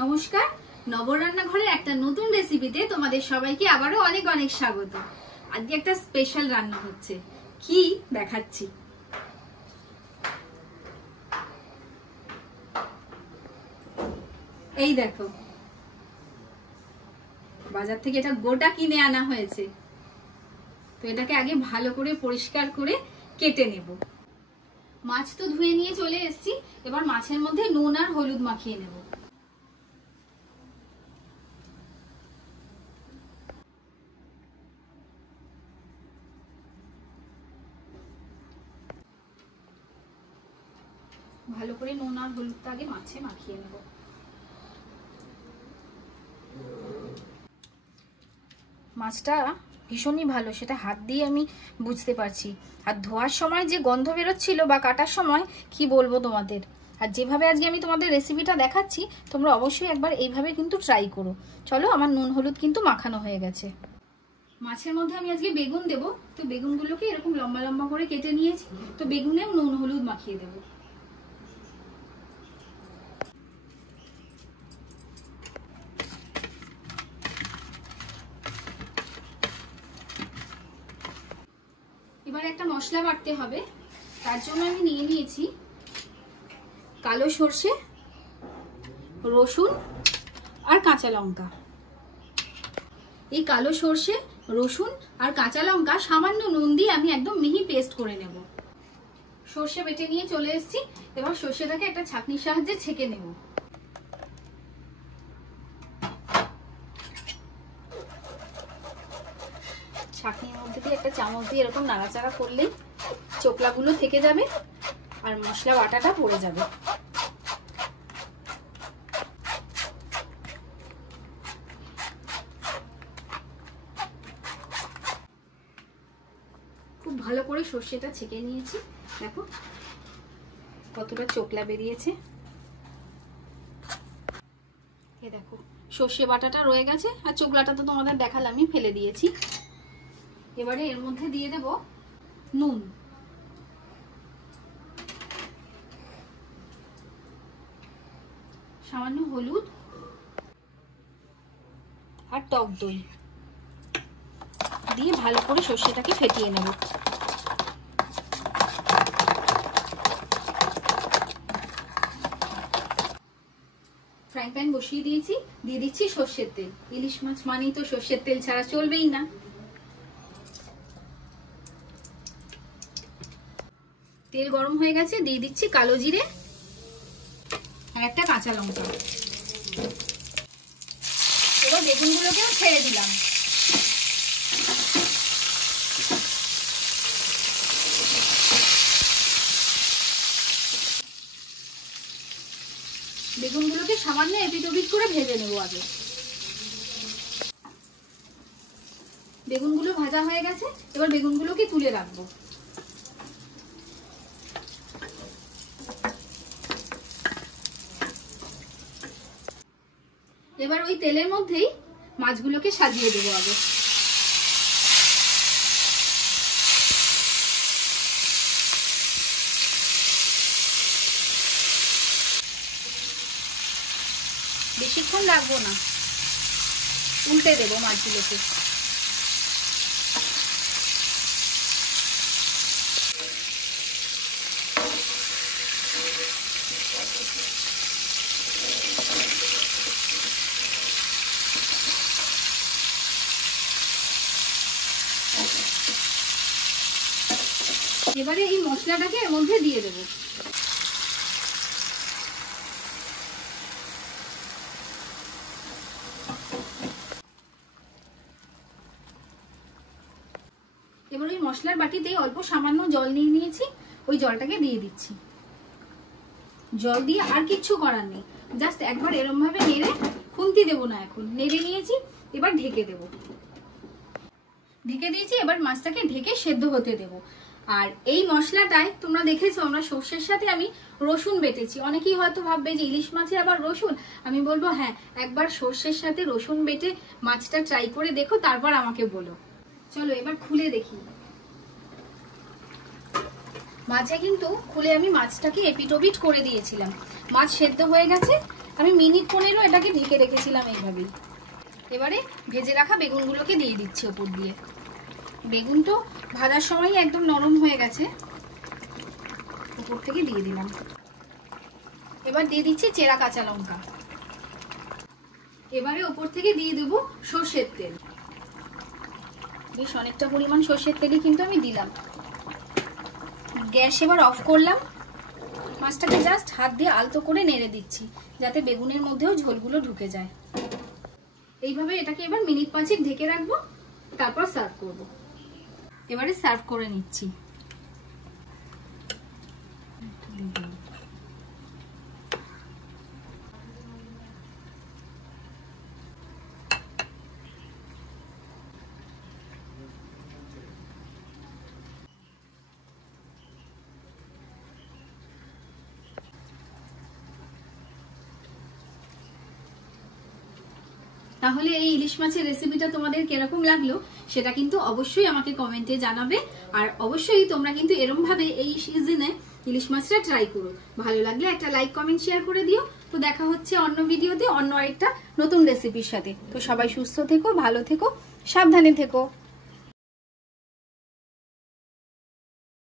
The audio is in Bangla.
নমস্কার, নবর রান্নাঘরের একটা নতুন রেসিপিতে তোমাদের সবাইকে আবারও অনেক অনেক স্বাগত। আজকে একটা স্পেশাল রান্না হচ্ছে, কি দেখাচ্ছি। এই দেখো, বাজার থেকে এটা গোটা কিনে আনা হয়েছে। তো এটাকে আগে ভালো করে পরিষ্কার করে কেটে নেব। মাছ তো ধুয়ে নিয়ে চলে এসেছি, এবার মাছের মধ্যে নুন আর হলুদ মাখিয়ে নেব। ভালো করে নুন আর হলুদটা আগে মাছে মাখিয়ে নেব। মাছটা ভীষণই ভালো, সেটা হাত দিয়ে আমি বুঝতে পারছি। আর ধোয়ার সময় যে গন্ধ বেরোচ্ছিল বা কাটার সময় কি বলবো তোমাদের। আর যেভাবে আজকে আমি তোমাদের রেসিপিটা দেখাচ্ছি, তোমরা অবশ্যই একবার এইভাবে কিন্তু ট্রাই করো। চলো, আমার নুন হলুদ কিন্তু মাখানো হয়ে গেছে। মাছের মধ্যে আমি আজকে বেগুন দেবো, তো বেগুনগুলোকে এরকম লম্বা লম্বা করে কেটে নিয়েছি। তো বেগুনেও নুন হলুদ মাখিয়ে দেবো। এবার একটা মশলা বাটতে হবে, তার জন্য আমি নিয়ে নিয়েছি কালো সর্ষে, রসুন আর কাঁচা লঙ্কা। এই কালো সর্ষে, রসুন আর কাঁচা লঙ্কা সামান্য নুন দিয়ে আমি একদম মিহি পেস্ট করে নেব। সর্ষে বেটে নিয়ে চলে এসেছি, এবার সর্ষেটাকে একটা ছাঁকনির সাহায্যে ছেঁকে নেব। ছাঁকনির মধ্যে দিয়ে একটা চামচ দিয়ে এরকম নাড়াচাড়া করলেই চোকলাগুলো থেকে যাবে আর মশলা বাটাটা পড়ে যাবে। খুব ভালো করে সর্ষেটা ছেঁকে নিয়েছি, দেখো কতটা চোকলা বেরিয়েছে। এ দেখো, সর্ষে বাটাটা রয়ে গেছে আর চোকলাটা তো তোমাদের দেখালামই, ফেলে দিয়েছি। এবারে এর মধ্যে দিয়ে দেব নুন, সামান্য হলুদ আর টক দই দিয়ে ভালো করে সর্ষেটাকে ফেটিয়ে নেব। ফ্রাইং প্যান বসিয়ে দিয়েছি, দিয়ে দিচ্ছি সর্ষের তেল। ইলিশ মাছ মানেই তো সর্ষের তেল ছাড়া চলবেই না। তেল গরম হয়ে গেছে, দিয়ে দিচ্ছি কালো জিরে আর একটা কাঁচা লঙ্কা। এবার বেগুনগুলোকেও ছেড়ে দিলাম। বেগুনগুলোকে সামান্য এপিট ওপিট করে ভেজে নেবো আগে। বেগুনগুলো ভাজা হয়ে গেছে, এবার বেগুনগুলোকে তুলে রাখবো। এবার ওই তেলের মধ্যেই মাছগুলোকে সাজিয়ে দেবো আগে। বেশিক্ষণ রাখবো না, উল্টে দেবো মাছগুলোকে। এবারে এই মশলাটাকে এর মধ্যে দিয়ে দেব। এবার ওই মশলার বাটিতে অল্প সামান্য জল নিয়ে নিয়েছি, ওই জলটাকে দিয়ে দিচ্ছি। জল দিয়ে আর কিচ্ছু করার নেই, জাস্ট একবার এরম ভাবে নেড়ে, খুন্তি দেবো না, এখন নেড়ে নিয়েছি। এবার ঢেকে দেব। ঢেকে দিয়েছি, এবার মাছটাকে ঢেকে সেদ্ধ হতে দেব। আর এই মশলাটায় তোমরা দেখেছো আমরা সর্ষের সাথে আমি রসুন বেটেছি। অনেকেই হয়তো ভাববে যে ইলিশ মাছে আবার রসুন। আমি বলবো হ্যাঁ, একবার সর্ষের সাথে রসুন বেটে মাছটা ট্রাই করে দেখো, তারপর আমাকে বলো। চলো এবার খুলে দেখি। মাঝে কিন্তু খুলে আমি মাছটাকে এপিট ওপিট করে দিয়েছিলাম। মাছ সেদ্ধ হয়ে গেছে, আমি মিনিট 15 এটাকে ঢেকে রেখেছিলাম এইভাবেই। এবারে ভেজে রাখা বেগুনগুলোকে দিয়ে দিচ্ছি ওপর দিয়ে। বেগুন তো ভাজার সময় একদম নরম হয়ে গেছে, উপর থেকে দিয়ে দিলাম। এবার দিয়ে দিচ্ছি চেরা কাঁচা লঙ্কা। এবারে ওপর থেকে দিয়ে দেবো সর্ষের তেল। বেশ অনেকটা পরিমাণ সর্ষের তেলই কিন্তু আমি দিলাম। গ্যাস এবার অফ করলাম। মাছটাকে জাস্ট হাত দিয়ে আলতো করে নেড়ে দিচ্ছি যাতে বেগুনের মধ্যেও ঝোলগুলো ঢুকে যায়। এইভাবে এটাকে এবার মিনিট 5 ঢেকে রাখবো, তারপর সার্ভ করব। এবারে সার্ভ করে নিচ্ছি। তাহলে এই ইলিশ মাছের রেসিপিটা তোমাদের কিরকম লাগলো সেটা কিন্তু অবশ্যই আমাকে কমেন্টে জানাবে। আর অবশ্যই তোমরা কিন্তু এরকম ভাবে এই সিজনে ইলিশ মাছটা ট্রাই করো। ভালো লাগলে একটা লাইক কমেন্ট শেয়ার করে দিও। তো দেখা হচ্ছে অন্য ভিডিওতে অন্য আরেকটা নতুন রেসিপির সাথে। তো সবাই সুস্থ থেকো, ভালো থেকো, সাবধানে থেকো।